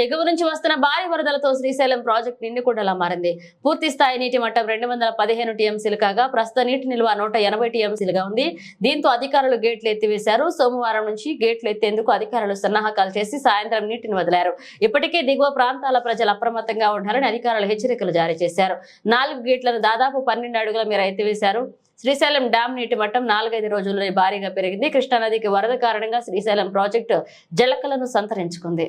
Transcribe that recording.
ఎగువ నుంచి వస్తున్న భారీ వరదలతో శ్రీశైలం ప్రాజెక్టు నిండుకుండలా మారింది. పూర్తి స్థాయి నీటి మట్టం రెండు వందల పదిహేను టీఎంసీలు కాగా ప్రస్తుత నీటి నిల్వ నూట ఎనభై టీఎంసీలుగా ఉంది. దీంతో అధికారులు గేట్లు ఎత్తివేశారు. సోమవారం నుంచి గేట్లు ఎత్తేందుకు అధికారులు సన్నాహకాలు చేసి సాయంత్రం నీటిని వదిలారు. ఇప్పటికే దిగువ ప్రాంతాల ప్రజలు అప్రమత్తంగా ఉండాలని అధికారులు హెచ్చరికలు జారీ చేశారు. నాలుగు గేట్లను దాదాపు పన్నెండు అడుగుల మేర ఎత్తివేశారు. శ్రీశైలం డ్యాం నీటి మట్టం నాలుగైదు రోజుల్లో భారీగా పెరిగింది. కృష్ణానదికి వరద కారణంగా శ్రీశైలం ప్రాజెక్టు జలకలను సంతరించుకుంది.